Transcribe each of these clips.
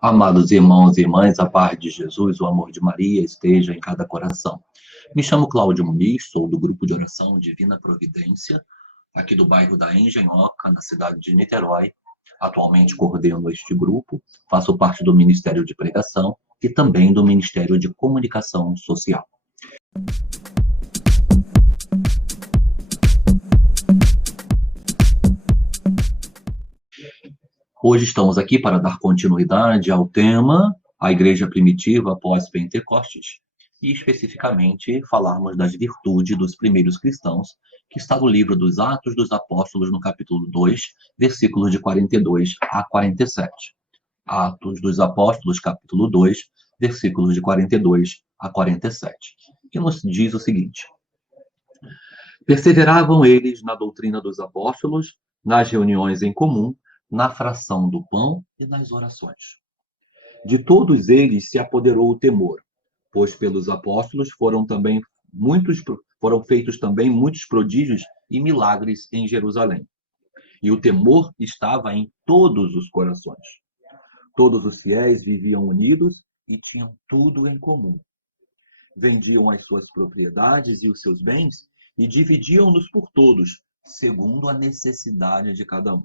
Amados irmãos e irmãs, a paz de Jesus, o amor de Maria esteja em cada coração. Me chamo Cláudio Muniz, sou do grupo de oração Divina Providência, aqui do bairro da Engenhoca, na cidade de Niterói. Atualmente coordeno este grupo, faço parte do Ministério de Pregação e também do Ministério de Comunicação Social. Hoje estamos aqui para dar continuidade ao tema A Igreja Primitiva após Pentecostes, e especificamente falarmos das virtudes dos primeiros cristãos, que está no livro dos Atos dos Apóstolos, no capítulo 2, versículos de 42 a 47. Atos dos Apóstolos, capítulo 2, versículos de 42 a 47, que nos diz o seguinte: Perseveravam eles na doutrina dos apóstolos, nas reuniões em comum, na fração do pão e nas orações. De todos eles se apoderou o temor, pois pelos apóstolos foram feitos também muitos prodígios e milagres em Jerusalém. E o temor estava em todos os corações. Todos os fiéis viviam unidos e tinham tudo em comum. Vendiam as suas propriedades e os seus bens e dividiam-nos por todos, segundo a necessidade de cada um.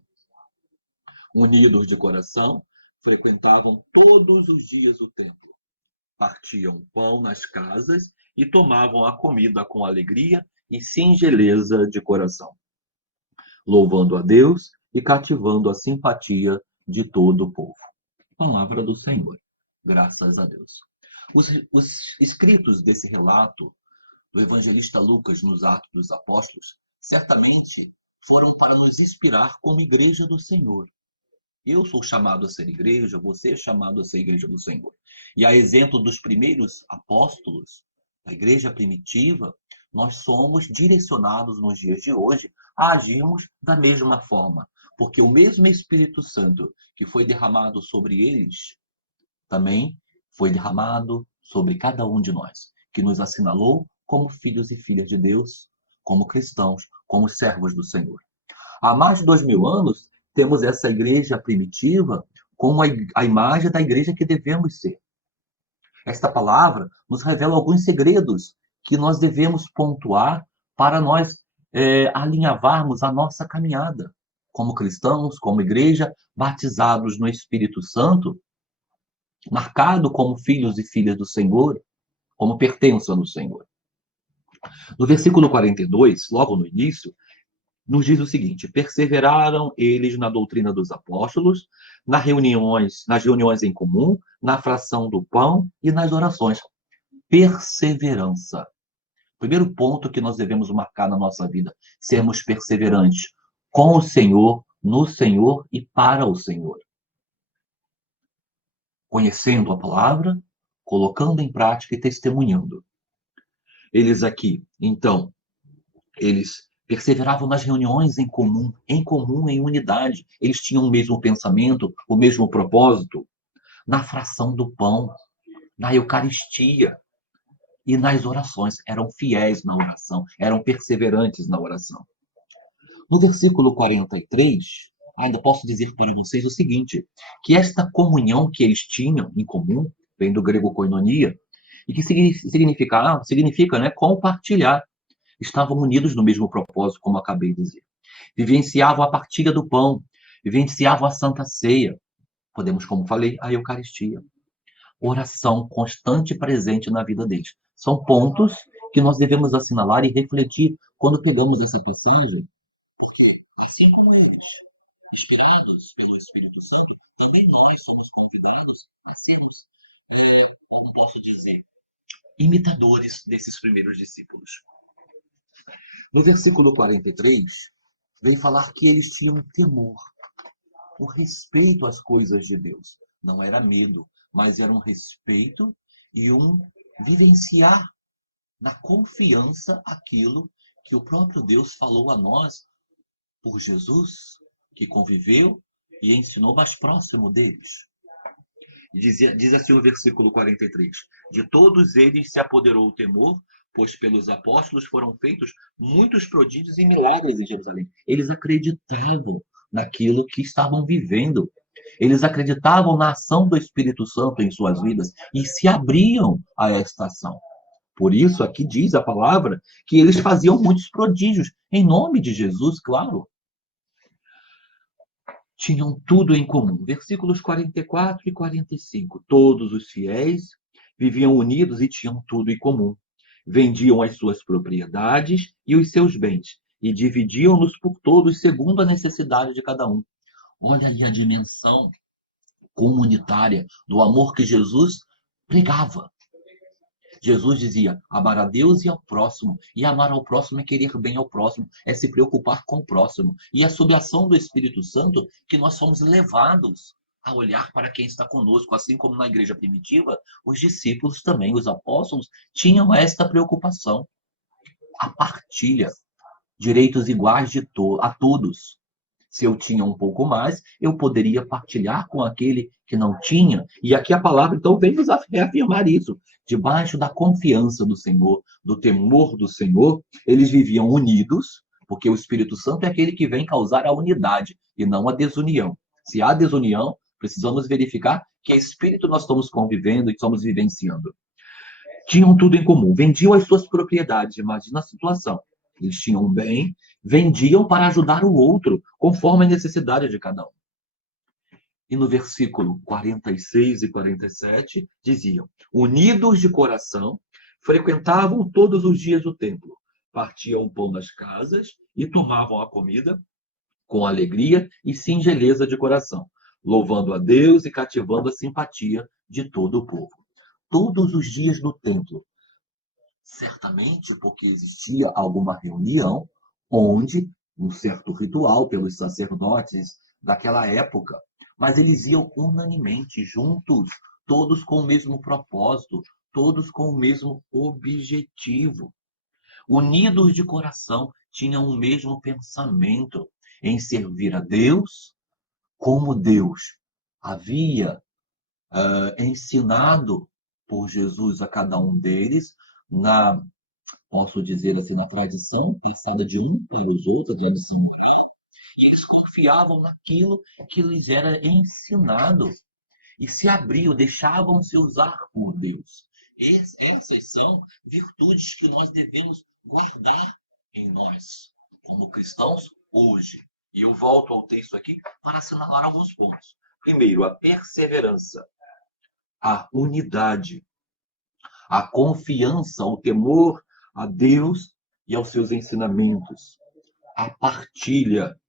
Unidos de coração, frequentavam todos os dias o templo. Partiam pão nas casas e tomavam a comida com alegria e singeleza de coração, louvando a Deus e cativando a simpatia de todo o povo. Palavra do Senhor. Graças a Deus. Os escritos desse relato do evangelista Lucas nos Atos dos Apóstolos certamente foram para nos inspirar como igreja do Senhor. Eu sou chamado a ser igreja, você é chamado a ser igreja do Senhor. E a exemplo dos primeiros apóstolos, da igreja primitiva, nós somos direcionados nos dias de hoje a agirmos da mesma forma. Porque o mesmo Espírito Santo que foi derramado sobre eles, também foi derramado sobre cada um de nós, que nos assinalou como filhos e filhas de Deus, como cristãos, como servos do Senhor. Há mais de 2000 anos, temos essa igreja primitiva como a imagem da igreja que devemos ser. Esta palavra nos revela alguns segredos que nós devemos pontuar para nós alinhavarmos a nossa caminhada como cristãos, como igreja, batizados no Espírito Santo, marcado como filhos e filhas do Senhor, como pertençam no Senhor. No versículo 42, logo no início, nos diz o seguinte: perseveraram eles na doutrina dos apóstolos, nas reuniões em comum, na fração do pão e nas orações. Perseverança. Primeiro ponto que nós devemos marcar na nossa vida: sermos perseverantes com o Senhor, no Senhor e para o Senhor. Conhecendo a palavra, colocando em prática e testemunhando. Eles aqui, então, eles perseveravam nas reuniões em comum, em unidade. Eles tinham o mesmo pensamento, o mesmo propósito, na fração do pão, na Eucaristia e nas orações. Eram fiéis na oração, eram perseverantes na oração. No versículo 43, ainda posso dizer para vocês o seguinte, que esta comunhão que eles tinham em comum, vem do grego koinonia, e que significa né, compartilhar. Estavam unidos no mesmo propósito, como acabei de dizer. Vivenciavam a partilha do pão, vivenciavam a Santa Ceia. Podemos, como falei, a Eucaristia. Oração constante e presente na vida deles. São pontos que nós devemos assinalar e refletir quando pegamos essa passagem, porque, assim como eles, inspirados pelo Espírito Santo, também nós somos convidados a sermos, como posso dizer, imitadores desses primeiros discípulos. No versículo 43, vem falar que eles tinham temor, o respeito às coisas de Deus. Não era medo, mas era um respeito e um vivenciar na confiança aquilo que o próprio Deus falou a nós por Jesus, que conviveu e ensinou mais próximo deles. Diz assim o versículo 43, de todos eles se apoderou o temor, pois pelos apóstolos foram feitos muitos prodígios e milagres em Jerusalém. Eles acreditavam naquilo que estavam vivendo. Eles acreditavam na ação do Espírito Santo em suas vidas e se abriam a esta ação. Por isso, aqui diz a palavra que eles faziam muitos prodígios, em nome de Jesus, claro. Tinham tudo em comum. Versículos 44 e 45. Todos os fiéis viviam unidos e tinham tudo em comum. Vendiam as suas propriedades e os seus bens e dividiam-nos por todos segundo a necessidade de cada um. Olha ali a dimensão comunitária do amor que Jesus pregava. Jesus dizia: amar a Deus e ao próximo. E amar ao próximo é querer bem ao próximo, é se preocupar com o próximo. E é sob a ação do Espírito Santo que nós somos levados a olhar para quem está conosco. Assim como na igreja primitiva, os discípulos também, os apóstolos, tinham esta preocupação. A partilha, direitos iguais a todos. Se eu tinha um pouco mais, eu poderia partilhar com aquele que não tinha. E aqui a palavra, então, vem nos reafirmar isso. Debaixo da confiança do Senhor, do temor do Senhor, eles viviam unidos, porque o Espírito Santo é aquele que vem causar a unidade e não a desunião. Se há desunião, precisamos verificar que espírito nós estamos convivendo e estamos vivenciando. Tinham tudo em comum, vendiam as suas propriedades. Imagina a situação. Eles tinham um bem, vendiam para ajudar o outro, conforme a necessidade de cada um. E no versículo 46 e 47, diziam: unidos de coração, frequentavam todos os dias o templo, partiam o pão nas casas e tomavam a comida com alegria e singeleza de coração, louvando a Deus e cativando a simpatia de todo o povo. Todos os dias no templo, certamente porque existia alguma reunião onde um certo ritual pelos sacerdotes daquela época, mas eles iam unanimemente, juntos, todos com o mesmo propósito, todos com o mesmo objetivo. Unidos de coração, tinham o mesmo pensamento em servir a Deus, como Deus havia ensinado por Jesus a cada um deles, posso dizer assim, na tradição passada de um para os outros, a tradição oral, e eles confiavam naquilo que lhes era ensinado e se abriam, deixavam-se usar por Deus. Essas são virtudes que nós devemos guardar em nós, como cristãos, hoje. E eu volto ao texto aqui para assinalar alguns pontos. Primeiro, a perseverança, a unidade, a confiança, o temor a Deus e aos seus ensinamentos, a partilha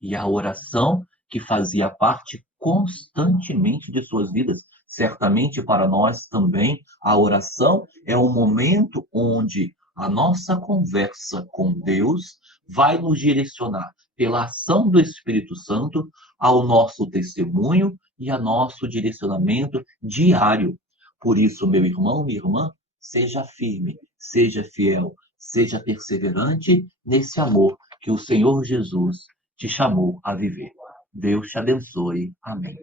e a oração que fazia parte constantemente de suas vidas. Certamente para nós também a oração é um momento onde a nossa conversa com Deus vai nos direcionar pela ação do Espírito Santo ao nosso testemunho e a nosso direcionamento diário. Por isso, meu irmão, minha irmã, seja firme, seja fiel, seja perseverante nesse amor que o Senhor Jesus te chamou a viver. Deus te abençoe. Amém.